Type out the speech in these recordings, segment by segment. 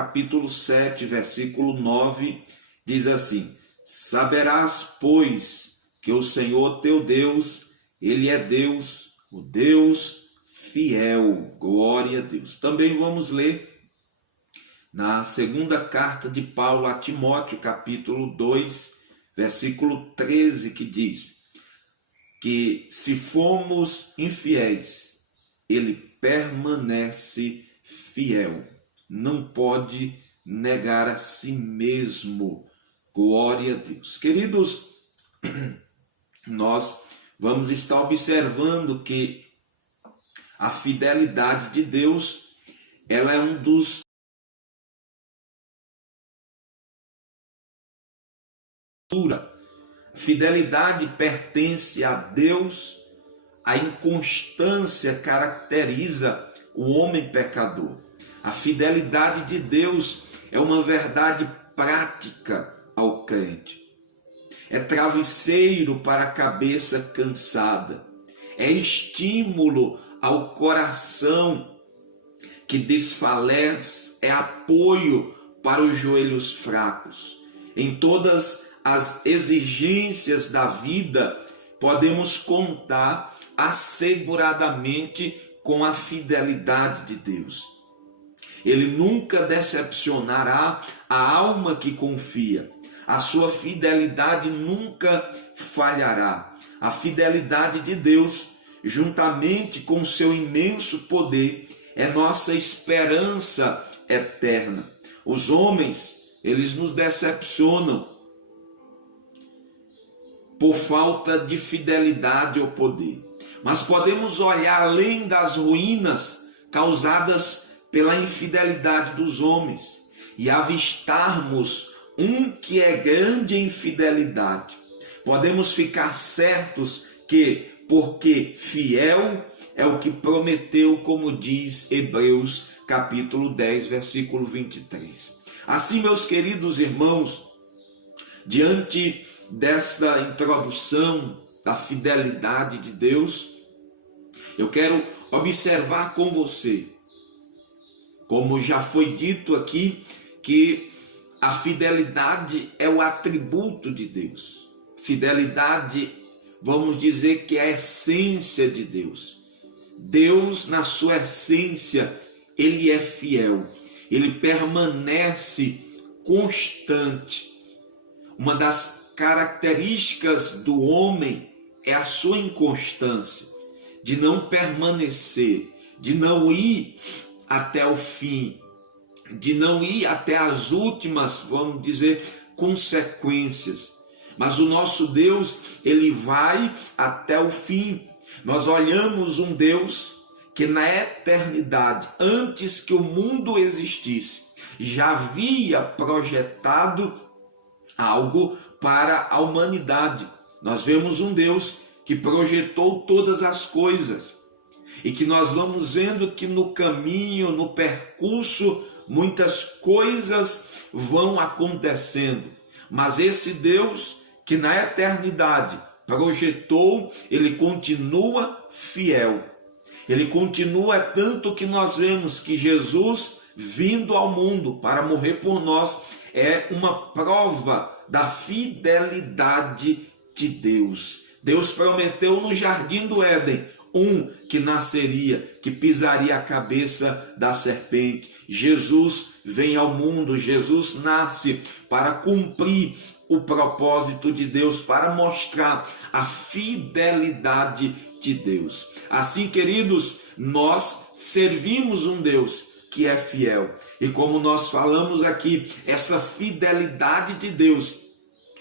capítulo 7, versículo 9, diz assim: saberás, pois, que o Senhor teu Deus, Ele é Deus, o Deus fiel. Glória a Deus. Também vamos ler na segunda carta de Paulo a Timóteo, capítulo 2, versículo 13, que diz que se formos infiéis, Ele permanece fiel, não pode negar a si mesmo. Glória a Deus. Queridos, nós vamos estar observando que a fidelidade de Deus, ela é um dos a fidelidade pertence a Deus, a inconstância caracteriza o homem pecador. A fidelidade de Deus é uma verdade prática ao crente. É travesseiro para a cabeça cansada. É estímulo ao coração que desfalece. É apoio para os joelhos fracos. Em todas as exigências da vida, podemos contar asseguradamente com a fidelidade de Deus. Ele nunca decepcionará a alma que confia. A sua fidelidade nunca falhará. A fidelidade de Deus, juntamente com o seu imenso poder, é nossa esperança eterna. Os homens, eles nos decepcionam por falta de fidelidade ou poder. Mas podemos olhar além das ruínas causadas pela infidelidade dos homens e avistarmos um que é grande em fidelidade. Podemos ficar certos que, porque fiel é o que prometeu, como diz Hebreus capítulo 10, versículo 23. Assim, meus queridos irmãos, diante desta introdução da fidelidade de Deus, eu quero observar com você, como já foi dito aqui, que a fidelidade é o atributo de Deus. Fidelidade, vamos dizer que é a essência de Deus. Deus, na sua essência, Ele é fiel. Ele permanece constante. Uma das características do homem é a sua inconstância, de não permanecer, de não ir até o fim, de não ir até as últimas, vamos dizer, consequências. Mas o nosso Deus, Ele vai até o fim. Nós olhamos um Deus que na eternidade, antes que o mundo existisse, já havia projetado algo para a humanidade. Nós vemos um Deus que projetou todas as coisas e que nós vamos vendo que no caminho, no percurso, muitas coisas vão acontecendo. Mas esse Deus que na eternidade projetou, Ele continua fiel. Ele continua tanto que nós vemos que Jesus vindo ao mundo para morrer por nós é uma prova da fidelidade de Deus. Deus prometeu no jardim do Éden um que nasceria, que pisaria a cabeça da serpente. Jesus vem ao mundo, Jesus nasce para cumprir o propósito de Deus, para mostrar a fidelidade de Deus. Assim, queridos, nós servimos um Deus que é fiel. E como nós falamos aqui, essa fidelidade de Deus,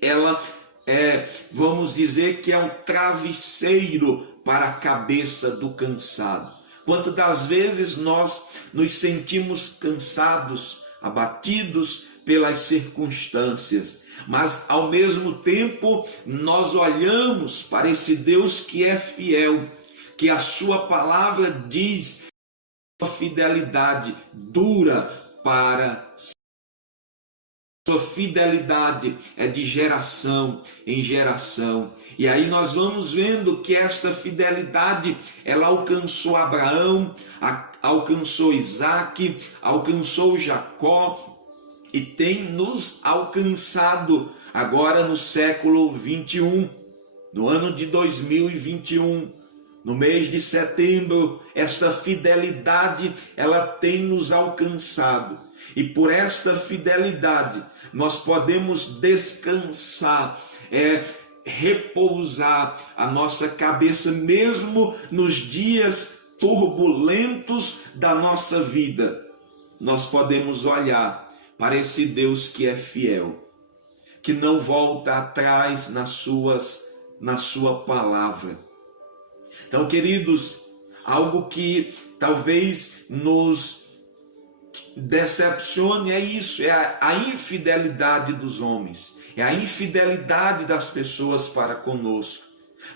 ela vamos dizer que é um travesseiro para a cabeça do cansado. Quantas das vezes nós nos sentimos cansados, abatidos pelas circunstâncias, mas ao mesmo tempo nós olhamos para esse Deus que é fiel, que a sua palavra diz que a fidelidade dura para sempre. Sua fidelidade é de geração em geração. E aí nós vamos vendo que esta fidelidade, ela alcançou Abraão, alcançou Isaac, alcançou Jacó e tem nos alcançado agora no século 21, no ano de 2021. No mês de setembro, esta fidelidade, ela tem nos alcançado. E por esta fidelidade, nós podemos descansar, repousar a nossa cabeça, mesmo nos dias turbulentos da nossa vida. Nós podemos olhar para esse Deus que é fiel, que não volta atrás na sua palavra. Então, queridos, algo que talvez nos decepcione é isso, é a infidelidade dos homens, é a infidelidade das pessoas para conosco.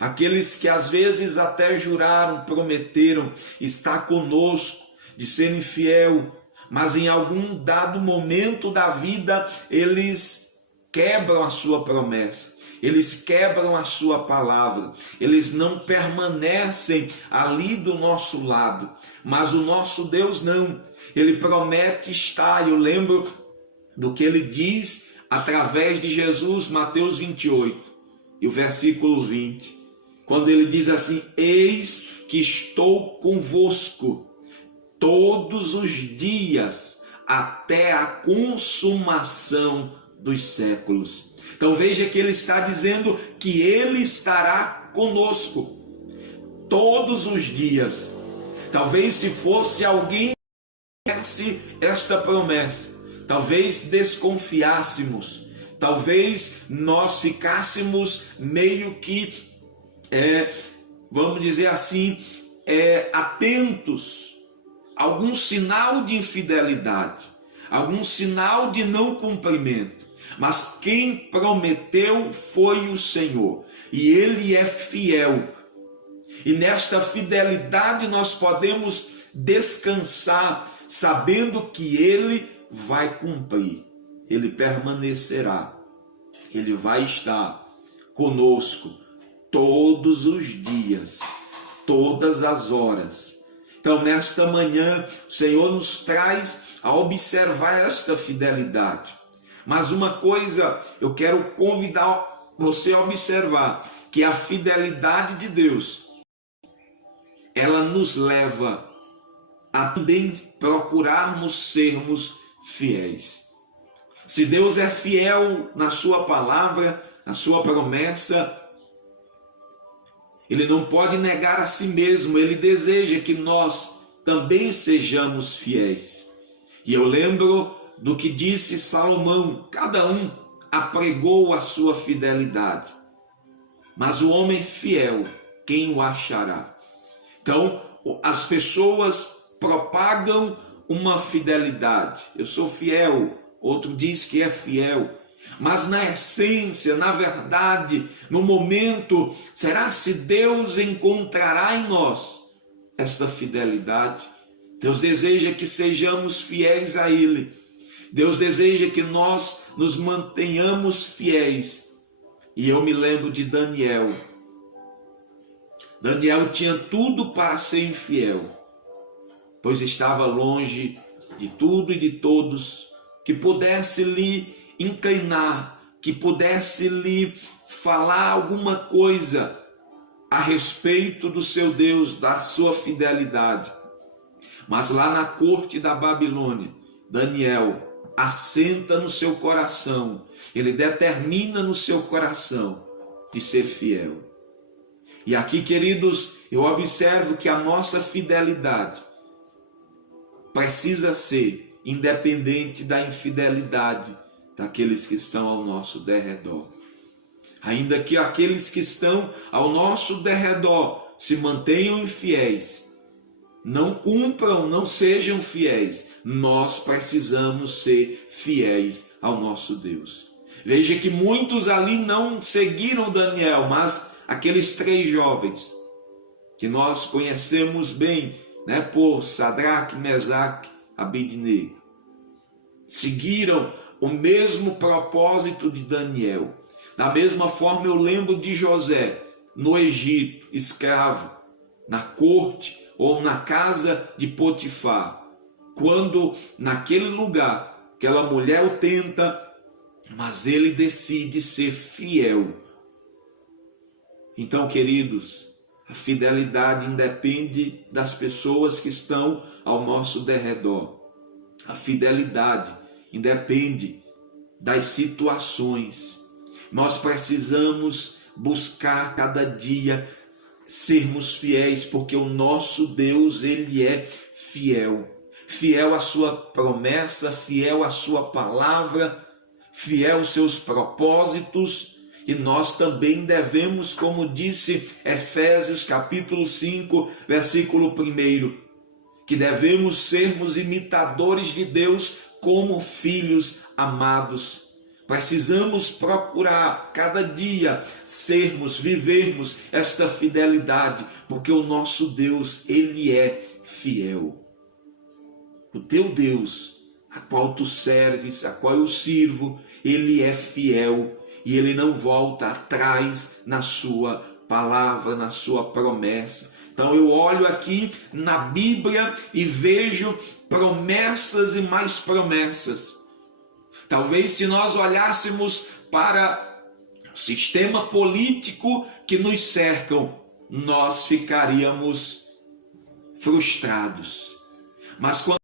Aqueles que às vezes até juraram, prometeram estar conosco, de serem fiel, mas em algum dado momento da vida eles quebram a sua promessa. Eles quebram a sua palavra, eles não permanecem ali do nosso lado, mas o nosso Deus não, ele promete estar. Eu lembro do que ele diz através de Jesus, Mateus 28, e o versículo 20, quando ele diz assim: eis que estou convosco todos os dias, até a consumação dos séculos. Então veja que ele está dizendo que ele estará conosco todos os dias. Talvez se fosse alguém que tivesse esta promessa, talvez desconfiássemos, talvez nós ficássemos meio que, vamos dizer assim, atentos a algum sinal de infidelidade, algum sinal de não cumprimento. Mas quem prometeu foi o Senhor, e Ele é fiel. E nesta fidelidade nós podemos descansar, sabendo que Ele vai cumprir, Ele permanecerá, Ele vai estar conosco todos os dias, todas as horas. Então, nesta manhã, o Senhor nos traz a observar esta fidelidade. Mas uma coisa eu quero convidar você a observar, que a fidelidade de Deus, ela nos leva a também procurarmos sermos fiéis. Se Deus é fiel na sua palavra, na sua promessa, Ele não pode negar a si mesmo, Ele deseja que nós também sejamos fiéis. E eu lembro do que disse Salomão: cada um apregou a sua fidelidade, mas o homem fiel, quem o achará? Então, as pessoas propagam uma fidelidade. Eu sou fiel, outro diz que é fiel, mas na essência, na verdade, no momento, será se Deus encontrará em nós esta fidelidade? Deus deseja que sejamos fiéis a Ele. Deus deseja que nós nos mantenhamos fiéis. E eu me lembro de Daniel. Daniel tinha tudo para ser infiel, pois estava longe de tudo e de todos que pudesse lhe inclinar, que pudesse lhe falar alguma coisa a respeito do seu Deus, da sua fidelidade. Mas lá na corte da Babilônia, Daniel assenta no seu coração, ele determina no seu coração de ser fiel. E aqui, queridos, eu observo que a nossa fidelidade precisa ser independente da infidelidade daqueles que estão ao nosso derredor. Ainda que aqueles que estão ao nosso derredor se mantenham infiéis, não cumpram, não sejam fiéis, nós precisamos ser fiéis ao nosso Deus. Veja que muitos ali não seguiram Daniel, mas aqueles 3 jovens que nós conhecemos bem, por Sadraque, Mesaque, Abednego, seguiram o mesmo propósito de Daniel. Da mesma forma eu lembro de José, no Egito, escravo, na corte, ou na casa de Potifar, quando naquele lugar aquela mulher o tenta, mas ele decide ser fiel. Então, queridos, a fidelidade independe das pessoas que estão ao nosso derredor. A fidelidade independe das situações. Nós precisamos buscar cada dia sermos fiéis, porque o nosso Deus, ele é fiel. Fiel à sua promessa, fiel à sua palavra, fiel aos seus propósitos. E nós também devemos, como disse Efésios capítulo 5, versículo 1, que devemos sermos imitadores de Deus como filhos amados. Precisamos procurar cada dia vivermos esta fidelidade, porque o nosso Deus, ele é fiel. O teu Deus, a qual tu serves, a qual eu sirvo, ele é fiel e ele não volta atrás na sua palavra, na sua promessa. Então eu olho aqui na Bíblia e vejo promessas e mais promessas. Talvez se nós olhássemos para o sistema político que nos cercam, nós ficaríamos frustrados. Mas quando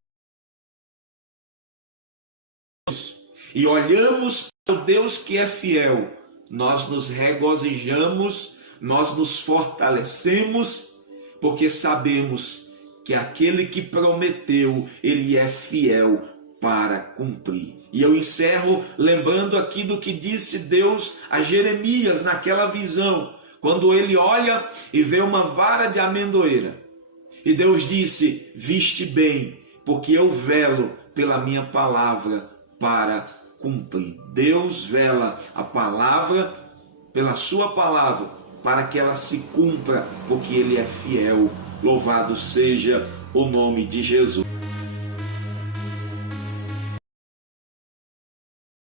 e olhamos para o Deus que é fiel, nós nos regozijamos, nós nos fortalecemos, porque sabemos que aquele que prometeu, ele é fiel para cumprir. E eu encerro lembrando aqui do que disse Deus a Jeremias naquela visão, quando ele olha e vê uma vara de amendoeira. E Deus disse: viste bem, porque eu velo pela minha palavra para cumprir. Deus vela a palavra, pela sua palavra, para que ela se cumpra, porque ele é fiel. Louvado seja o nome de Jesus.